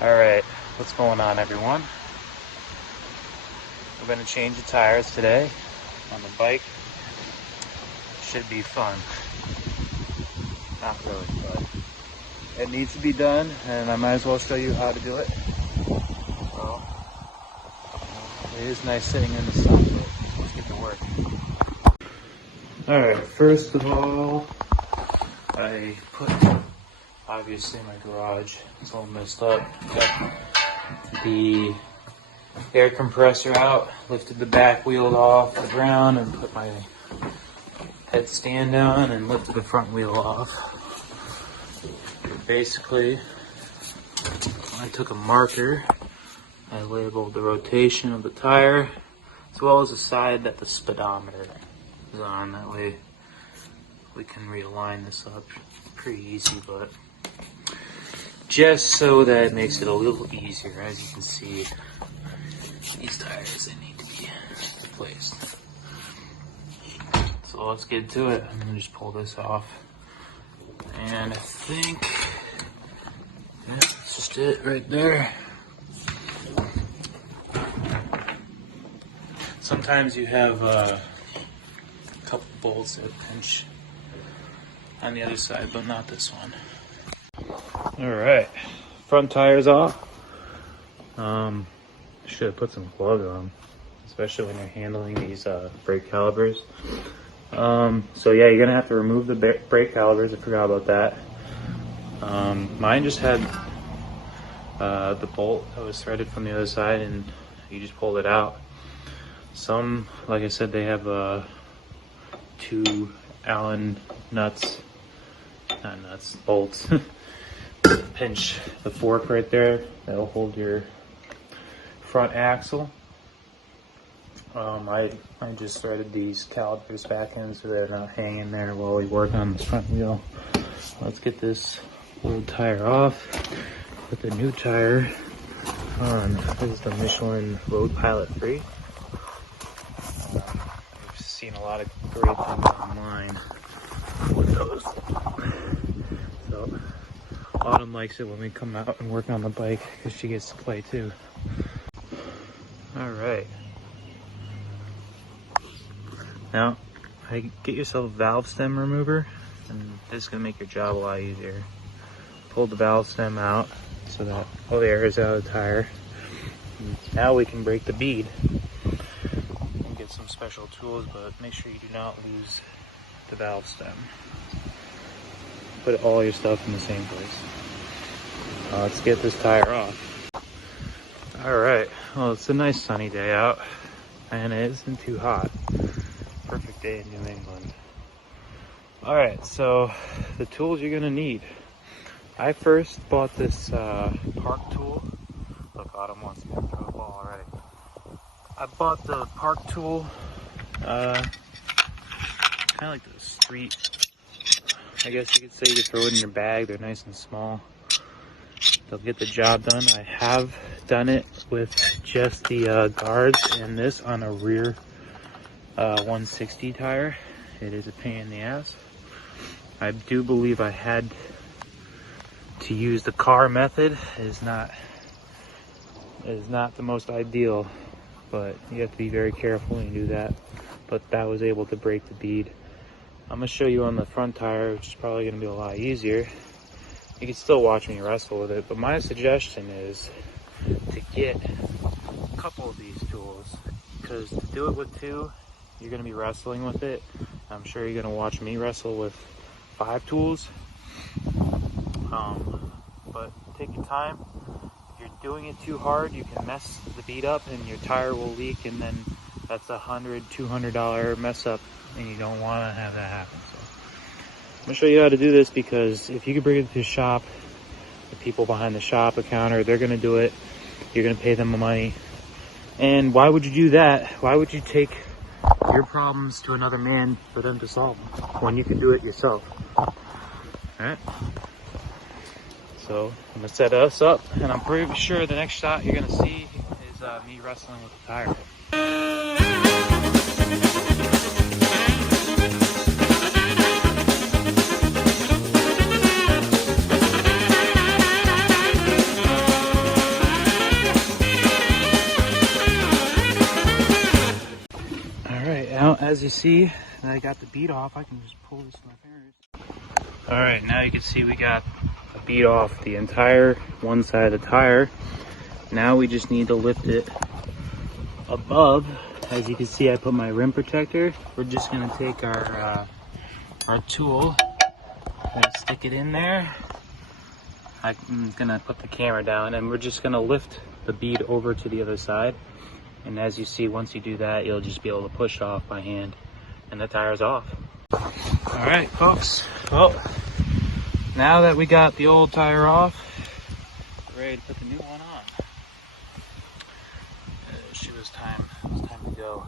Alright, what's going on, everyone? We're going to change the tires today on the bike. Should be fun. Not really, but it needs to be done, and I might as well show you how to do it. So, it is nice sitting in the sun, but let's get to work. Alright, first of all, I put, obviously, my garage is all messed up. Got the air compressor out, lifted the back wheel off the ground, and put my headstand down and lifted the front wheel off. Basically, I took a marker, I labeled the rotation of the tire, as well as the side that the speedometer is on. That way we can realign this up pretty easy, but just so that it makes it a little easier. As you can see, these tires, they need to be replaced. So let's get to it. I'm gonna just pull this off, and I think, yeah, that's just it right there. Sometimes you have a couple bolts that pinch on the other side, but not this one. Alright, front tire's off. Should have put some plug on, especially when you're handling these brake calipers. So yeah, you're gonna have to remove the brake calipers. I forgot about that. Mine just had the bolt that was threaded from the other side, and you just pulled it out. Some, like I said, they have 2 Allen bolts. Pinch the fork right there. That'll hold your front axle. I just threaded these calipers back in so they're not hanging there while we work on this front wheel. Let's get this old tire off. Put the new tire on. This is the Michelin Road Pilot 3. I've seen a lot of great things online with those. So Autumn likes it when we come out and work on the bike because she gets to play too. Alright. Now, get yourself a valve stem remover, and this is going to make your job a lot easier. Pull the valve stem out so that all the air is out of the tire. And now we can break the bead. You can get some special tools, but make sure you do not lose the valve stem. Put all your stuff in the same place. Let's get this tire off. Alright, well, it's a nice sunny day out, and it isn't too hot. Perfect day in New England. Alright, so the tools you're gonna need. I first bought this park tool. Look, Autumn wants me to throw the ball already. I bought the park tool, kind of like the street. I guess you could say you could throw it in your bag. They're nice and small. They'll get the job done. I have done it with just the guards and this on a rear 160 tire. It is a pain in the ass. I do believe I had to use the car method. It is not the most ideal, but you have to be very careful when you do that. But that was able to break the bead. I'm gonna show you on the front tire, which is probably gonna be a lot easier. You can still watch me wrestle with it, but my suggestion is to get a couple of these tools, because to do it with 2, you're going to be wrestling with it. I'm sure you're going to watch me wrestle with 5 tools. But take your time. If you're doing it too hard, you can mess the bead up and your tire will leak, and then that's $100, $200 mess up, and you don't want to have that happen. So I'm going to show you how to do this, because if you can bring it to the shop, the people behind the shop, the counter, they're going to do it. You're going to pay them money. And why would you do that? Why would you take your problems to another man for them to solve them when you can do it yourself? Alright? So I'm going to set us up, and I'm pretty sure the next shot you're going to see is me wrestling with the tire. as you see, I got the bead off. I can just pull this with my fingers. All right, now you can see we got a bead off the entire one side of the tire. Now we just need to lift it above. As you can see, I put my rim protector. We're just gonna take our tool and stick it in there. I'm gonna put the camera down and we're just gonna lift the bead over to the other side. And as you see, once you do that, you'll just be able to push off by hand and the tire's off. All right, folks. Well, now that we got the old tire off, we're ready to put the new one on. It was time to go.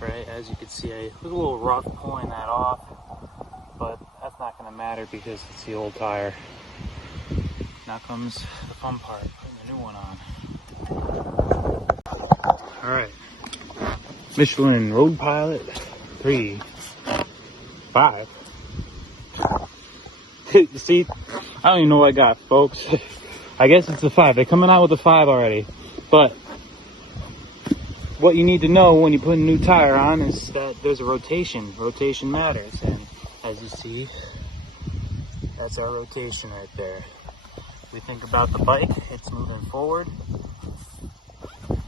Right, as you can see, I was a little rough pulling that off, but that's not gonna matter because it's the old tire. Now comes the fun part, putting the new one on. All right, Michelin Road Pilot 3, 5. See, I don't even know what I got, folks. I guess it's the 5. They're coming out with the 5 already. But what you need to know when you put a new tire on is that there's a rotation. Rotation matters. And as you see, that's our rotation right there. We think about the bike, it's moving forward.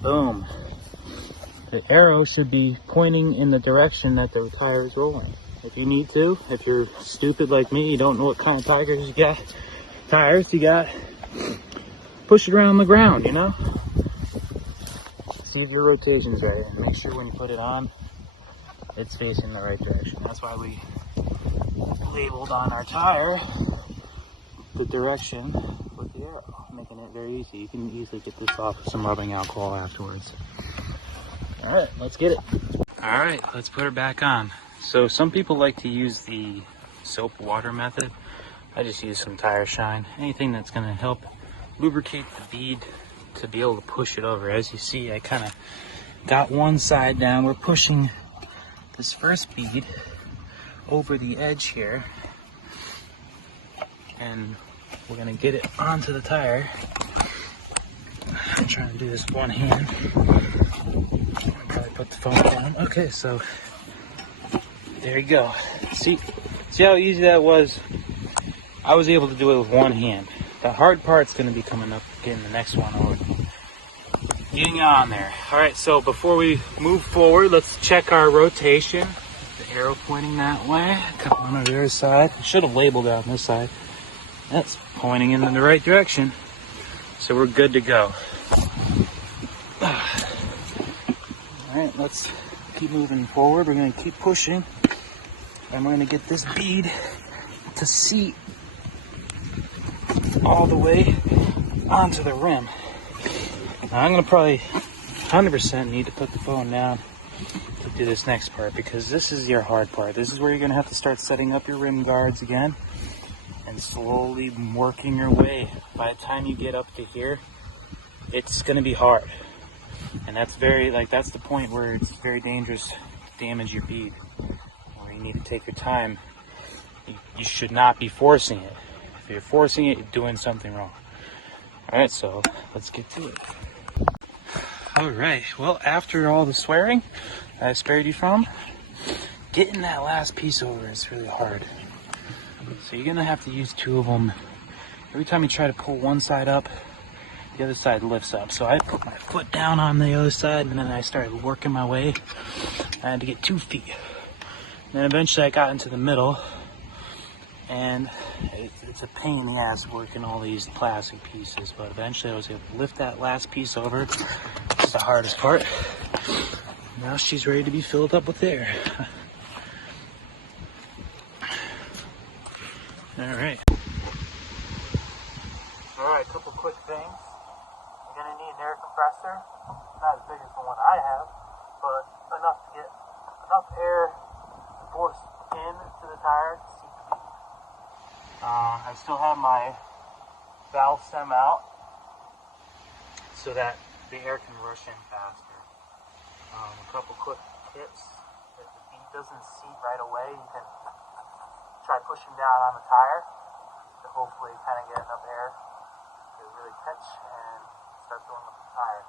Boom. The arrow should be pointing in the direction that the tire is rolling. If you need to, if you're stupid like me, you don't know what kind of tires you got, push it around the ground, you know? See if your rotation's right, and make sure when you put it on, it's facing the right direction. That's why we labeled on our tire the direction with the arrow, making it very easy. You can easily get this off with some rubbing alcohol afterwards. All right, let's get it. All right, let's put her back on. So some people like to use the soap water method. I just use some tire shine, anything that's gonna help lubricate the bead to be able to push it over. As you see, I kind of got one side down. We're pushing this first bead over the edge here, and we're gonna get it onto the tire. I'm trying to do this with one hand. I'll probably put the phone down. Okay, so there you go. See how easy that was? I was able to do it with one hand. The hard part's gonna be coming up, getting the next one over. Getting on there. All right, so before we move forward, let's check our rotation. The arrow pointing that way. Come on the other side. I should have labeled it on this side. That's pointing in the right direction. So we're good to go. All right, let's keep moving forward. We're gonna keep pushing, and we're gonna get this bead to seat all the way onto the rim. Now I'm gonna probably 100% need to put the phone down to do this next part, because this is your hard part. This is where you're gonna have to start setting up your rim guards again and slowly working your way. By the time you get up to here, it's gonna be hard. And that's that's the point where it's very dangerous to damage your bead, where you need to take your time. You should not be forcing it. If you're forcing it, you're doing something wrong. All right, so let's get to it. All right, well, after all the swearing I spared you from, getting that last piece over is really hard. So you're gonna have to use two of them. Every time you try to pull one side up, the other side lifts up. So I put my foot down on the other side, and then I started working my way. I had to get 2 feet. And then eventually I got into the middle, and it's a pain in the ass working all these plastic pieces, but eventually I was able to lift that last piece over. This is the hardest part. Now she's ready to be filled up with air. All right. All right, couple quick things. You're gonna need an air compressor. Not as big as the one I have, but enough to get enough air to force into the tire to seat the bead. I still have my valve stem out so that the air can rush in faster. A couple quick tips: if the bead doesn't seat right away, you can try pushing down on the tire to hopefully kind of get enough air to really catch and start filling up the tire.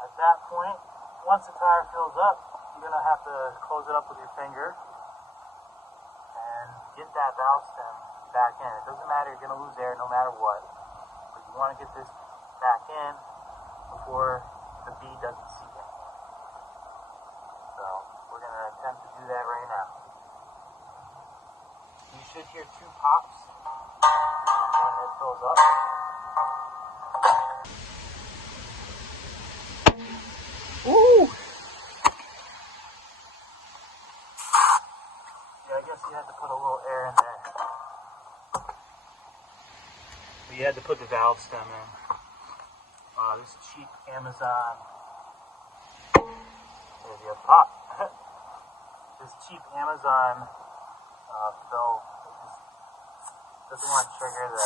At that point, once the tire fills up, you're going to have to close it up with your finger and get that valve stem back in. It doesn't matter, you're going to lose air no matter what. But you want to get this back in before the bead doesn't seep anymore. So we're going to attempt to do that right now. You should hear 2 pops when it fills up. Ooh! Yeah, I guess you had to put a little air in there. But you had to put the valve stem in. This cheap Amazon. There's your pop. This cheap Amazon fill doesn't want to trigger the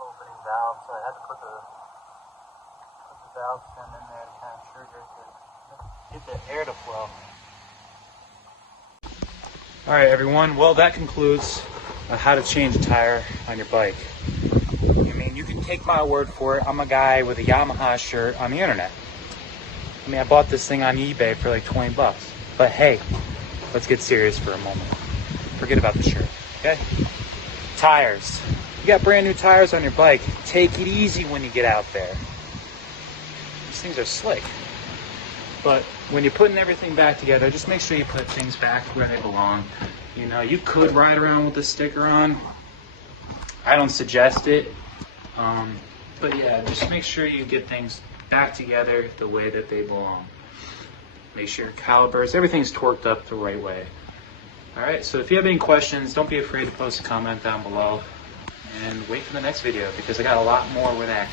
opening valve, so I had to put the valve stem in there to kind of trigger it to get the air to flow. Alright everyone, well that concludes how to change a tire on your bike. I mean, you can take my word for it. I'm a guy with a Yamaha shirt on the internet. I mean, I bought this thing on eBay for like 20 bucks. But hey, let's get serious for a moment. Forget about the shirt, okay? Tires. You got brand new tires on your bike. Take it easy when you get out there. These things are slick. But when you're putting everything back together, just make sure you put things back where they belong. You know, you could ride around with the sticker on. I don't suggest it. But yeah, just make sure you get things back together the way that they belong. Make sure your calipers, everything's torqued up the right way. Alright, so if you have any questions, don't be afraid to post a comment down below. And wait for the next video because I got a lot more with that.